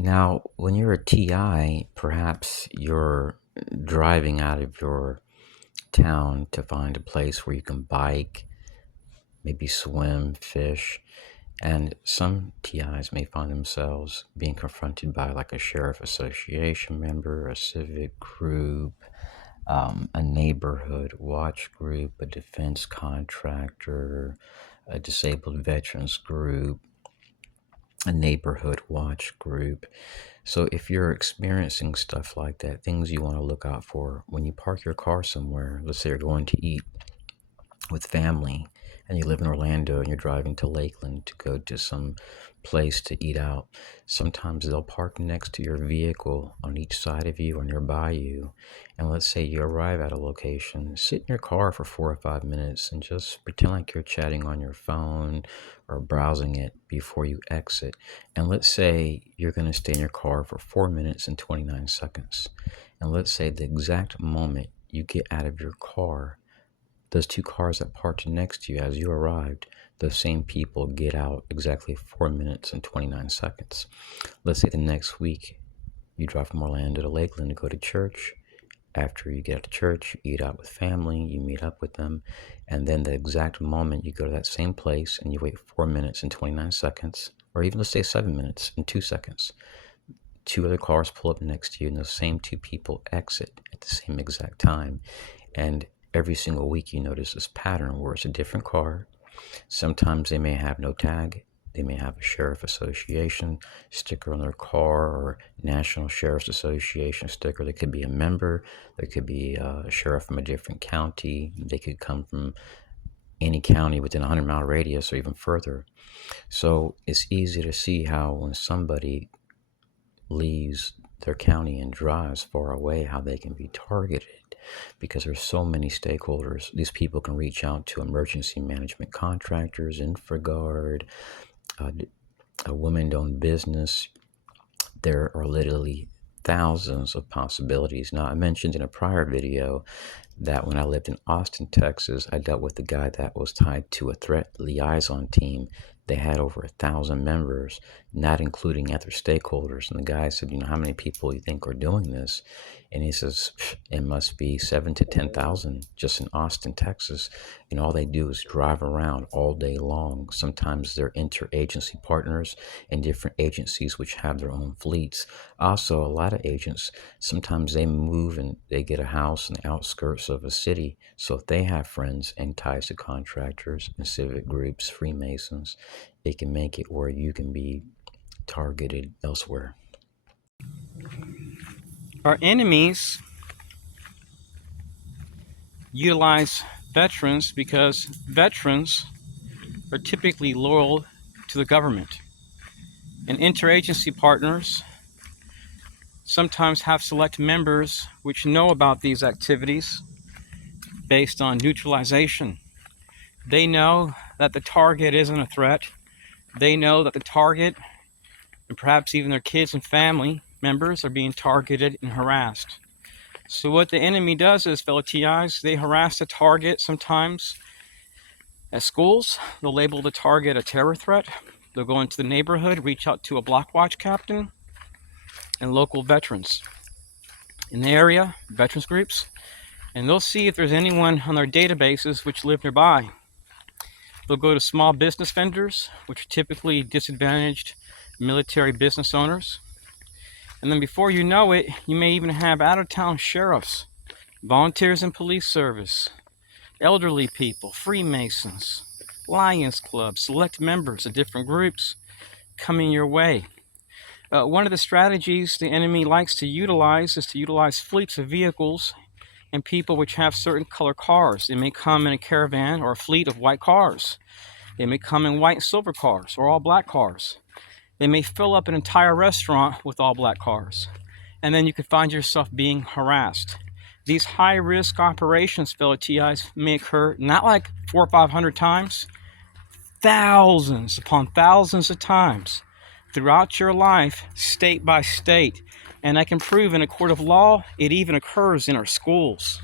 Now, when you're a TI, perhaps you're driving out of your town to find a place where you can bike, maybe swim, fish, and some TIs may find themselves being confronted by like a sheriff association member, a civic group, a neighborhood watch group, a defense contractor, a disabled veterans group, a neighborhood watch group. So if you're experiencing stuff like that, things you want to look out for when you park your car somewhere, let's say you're going to eat with family and you live in Orlando and you're driving to Lakeland to go to some place to eat out, sometimes they'll park next to your vehicle on each side of you or nearby you. And let's say you arrive at a location, sit in your car for 4 or 5 minutes and just pretend like you're chatting on your phone or browsing it before you exit. And let's say you're going to stay in your car for 4 minutes and 29 seconds. And let's say the exact moment you get out of your car, those two cars that parked next to you as you arrived, those same people get out exactly 4 minutes and 29 seconds. Let's say the next week you drive from Orlando to Lakeland to go to church. After you get out of church, you eat out with family, you meet up with them, and then the exact moment you go to that same place and you wait 4 minutes and 29 seconds, or even let's say 7 minutes and 2 seconds, two other cars pull up next to you and those same two people exit at the same exact time. And every single week you notice this pattern where it's a different car. Sometimes they may have no tag. They may have a sheriff association sticker on their car or National Sheriff's Association sticker. They could be a member. There could be a sheriff from a different county. They could come from any county within a 100-mile radius or even further. So it's easy to see how when somebody leaves their county and drives far away, how they can be targeted because there's so many stakeholders. These people can reach out to emergency management contractors, InfraGard, a woman-owned business. There are literally thousands of possibilities. Now, I mentioned in a prior video that when I lived in Austin, Texas, I dealt with a guy that was tied to a threat liaison team. They had over 1,000 members, not including other stakeholders. And the guy said, how how many people you think are doing this? And he says, it must be 7 to 10,000 just in Austin, Texas. And all they do is drive around all day long. Sometimes they're interagency partners in different agencies which have their own fleets. Also, a lot of agents, sometimes they move and they get a house in the outskirts of a city. So if they have friends and ties to contractors and civic groups, Freemasons, it can make it where you can be targeted elsewhere. Our enemies utilize veterans because veterans are typically loyal to the government. And interagency partners sometimes have select members which know about these activities based on neutralization. They know that the target isn't a threat. They know that the target, and perhaps even their kids and family members, are being targeted and harassed. So what the enemy does is, fellow TIs, they harass the target sometimes at schools. They'll label the target a terror threat. They'll go into the neighborhood, reach out to a block watch captain and local veterans in the area, veterans groups, and they'll see if there's anyone on their databases which live nearby. They'll go to small business vendors, which are typically disadvantaged military business owners. And then before you know it, you may even have out-of-town sheriffs, volunteers in police service, elderly people, Freemasons, Lions Club, select members of different groups coming your way. One of the strategies the enemy likes to utilize is to utilize fleets of vehicles and people which have certain color cars. They may come in a caravan or a fleet of white cars. They may come in white and silver cars or all black cars. They may fill up an entire restaurant with all black cars. And then you could find yourself being harassed. These high-risk operations, fellow TIs, may occur not like 400 or 500 times, thousands upon thousands of times throughout your life, state by state. And I can prove in a court of law, it even occurs in our schools.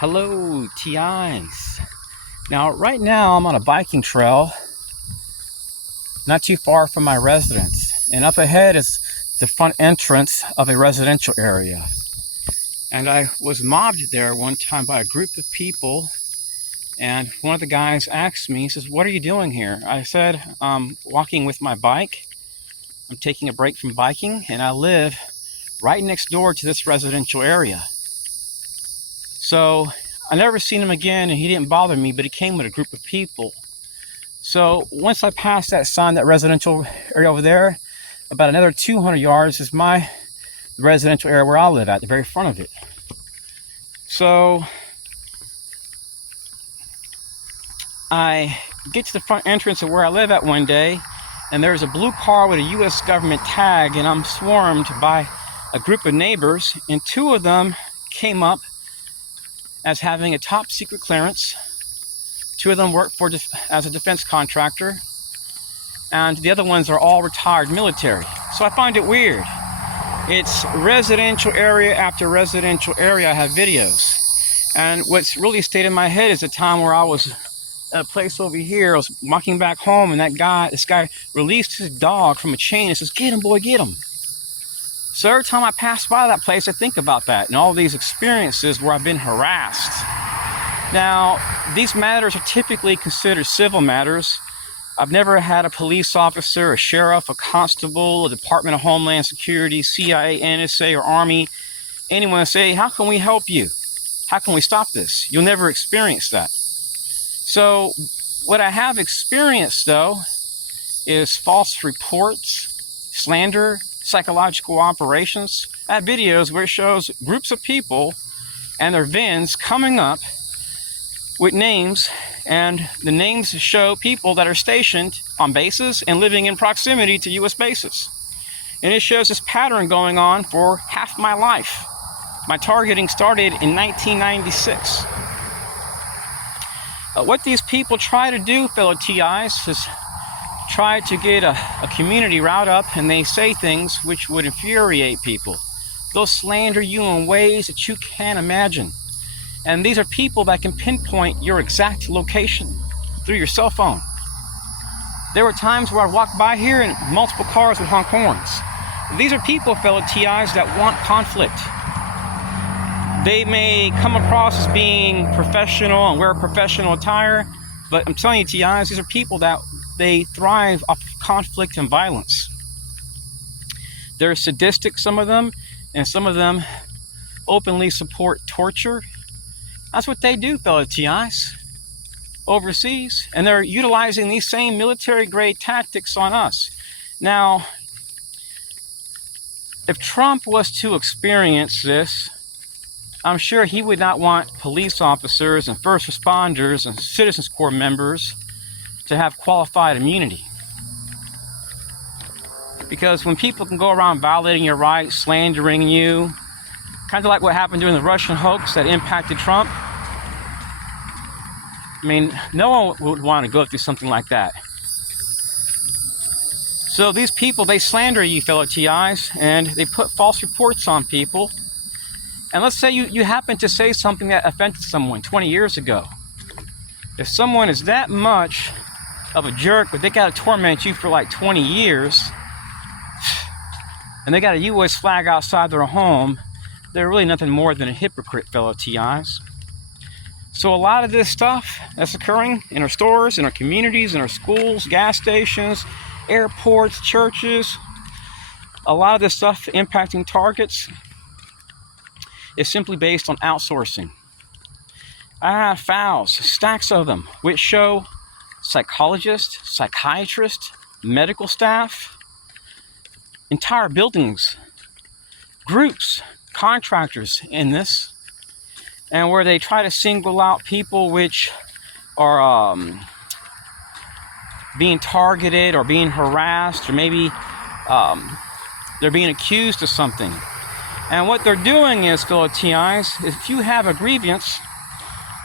Hello, TIs. Now, right now, I'm on a biking trail not too far from my residence. and up ahead is the front entrance of a residential area. And I was mobbed there one time by a group of people, and one of the guys asked me, he says, "What are you doing here?" I said, "I'm walking with my bike. I'm taking a break from biking, and I live right next door to this residential area." So I never seen him again, and he didn't bother me, but he came with a group of people. So once I passed that sign, that residential area over there, about another 200 yards is my residential area where I live at the very front of it. So I get to the front entrance of where I live at one day, and there's a blue car with a U.S. government tag, and I'm swarmed by a group of neighbors, and two of them came up as having a top secret clearance. Two of them work as a defense contractor, and the other ones are all retired military. So I find it weird. It's residential area after residential area. I have videos. And what's really stayed in my head is the time where I was at a place over here. I was walking back home, and this guy released his dog from a chain and says, "Get him, boy, get him." So every time I pass by that place, I think about that and all these experiences where I've been harassed. Now, these matters are typically considered civil matters. I've never had a police officer, a sheriff, a constable, a Department of Homeland Security, CIA, NSA, or Army, anyone say, "How can we help you? How can we stop this?" You'll never experience that. So what I have experienced, though, is false reports, slander, psychological operations. I have videos where it shows groups of people and their VINs coming up with names, and the names show people that are stationed on bases and living in proximity to U.S. bases. And it shows this pattern going on for half my life. My targeting started in 1996. What these people try to do, fellow TIs, is try to get a community riled up, and they say things which would infuriate people. They'll slander you in ways that you can't imagine. And these are people that can pinpoint your exact location through your cell phone. There were times where I walked by here and multiple cars would honk horns. These are people, fellow TIs, that want conflict. They may come across as being professional and wear professional attire, but I'm telling you, TIs, these are people that they thrive off of conflict and violence. They're sadistic, some of them, and some of them openly support torture. That's what they do, fellow TIs, overseas, and they're utilizing these same military-grade tactics on us. Now, if Trump was to experience this, I'm sure he would not want police officers and first responders and Citizens Corps members to have qualified immunity. Because when people can go around violating your rights, slandering you, kind of like what happened during the Russian hoax that impacted Trump, I mean, no one would want to go through something like that. So these people, they slander you, fellow TIs, and they put false reports on people. And let's say you happen to say something that offended someone 20 years ago. If someone is that much of a jerk, but they got to torment you for like 20 years, and they got a U.S. flag outside their home, they're really nothing more than a hypocrite, fellow TIs. So a lot of this stuff that's occurring in our stores, in our communities, in our schools, gas stations, airports, churches, a lot of this stuff impacting targets is simply based on outsourcing. I have files, stacks of them, which show psychologists, psychiatrists, medical staff, entire buildings, groups, contractors in this, and where they try to single out people which are being targeted or being harassed, or maybe they're being accused of something. And what they're doing is, fellow TIs, if you have a grievance,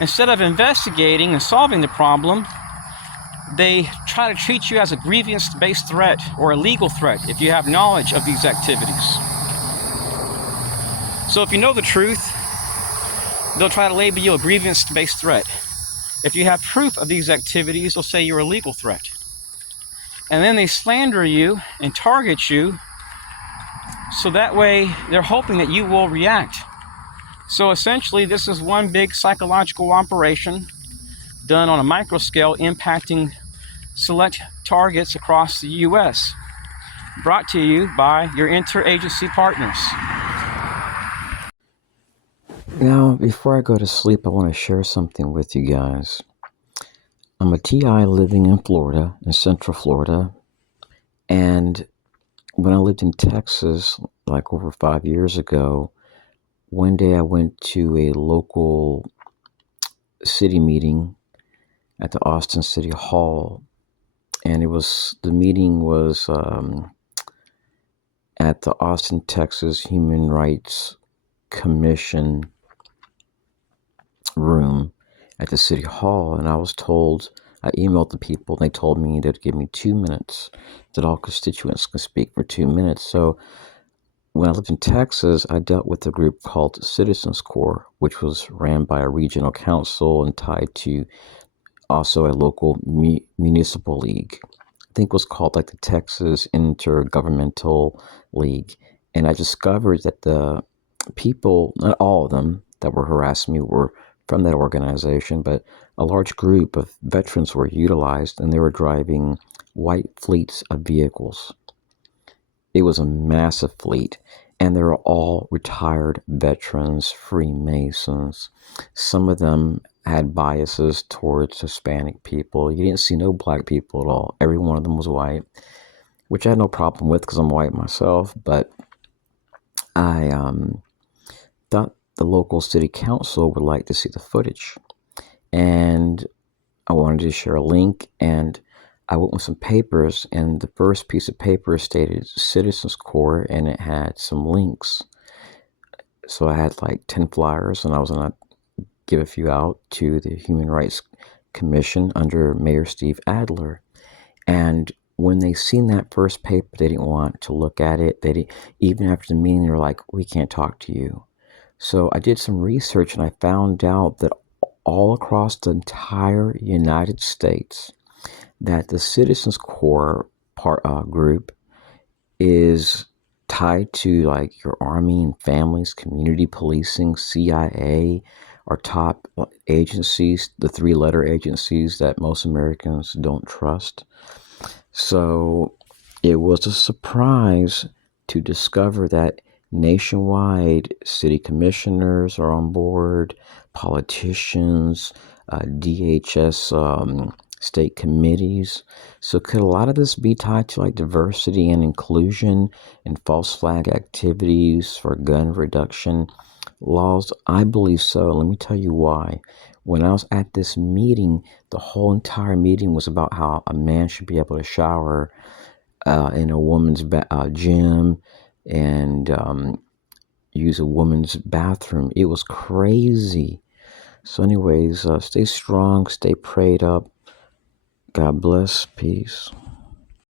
instead of investigating and solving the problem, they try to treat you as a grievance-based threat or a legal threat if you have knowledge of these activities. So if you know the truth, they'll try to label you a grievance-based threat. If you have proof of these activities, they'll say you're a legal threat. and then they slander you and target you, so that way they're hoping that you will react. So essentially, this is one big psychological operation done on a micro scale, impacting select targets across the U.S., brought to you by your interagency partners. Now, before I go to sleep, I want to share something with you guys. I'm a TI living in Florida, in Central Florida, and when I lived in Texas, like over 5 years ago, one day I went to a local city meeting at the Austin City Hall, and the meeting was at the Austin, Texas Human Rights Commission room at the City Hall, and I was told, I emailed the people, and they told me they'd give me 2 minutes, that all constituents could speak for 2 minutes. So when I lived in Texas, I dealt with a group called Citizens Corps, which was ran by a regional council and tied to also a local municipal league. I think it was called like the Texas Intergovernmental League. And I discovered that the people, not all of them that were harassing me, were from that organization, but a large group of veterans were utilized, and they were driving white fleets of vehicles. It was a massive fleet, and they were all retired veterans, Freemasons. Some of them had biases towards Hispanic people. You didn't see no black people at all. Every one of them was white, which I had no problem with because I'm white myself, but I thought the local city council would like to see the footage. And I wanted to share a link, and I went with some papers, and the first piece of paper stated Citizens Corps, and it had some links. So I had like 10 flyers, and I was going to give a few out to the Human Rights Commission under Mayor Steve Adler. And when they seen that first paper, they didn't want to look at it. Even after the meeting, they were like, we can't talk to you. So I did some research, and I found out that all across the entire United States, that the Citizens Corps group is tied to like your Army and families, community policing, CIA, our top agencies, the 3-letter agencies that most Americans don't trust. So it was a surprise to discover that nationwide city commissioners are on board, politicians, DHS state committees. So could a lot of this be tied to like diversity and inclusion and false flag activities for gun reduction laws? I believe so. Let me tell you why. When I was at this meeting, the whole entire meeting was about how a man should be able to shower in a woman's gym and use a woman's bathroom. It was crazy. So anyways, stay strong, stay prayed up. God bless. Peace.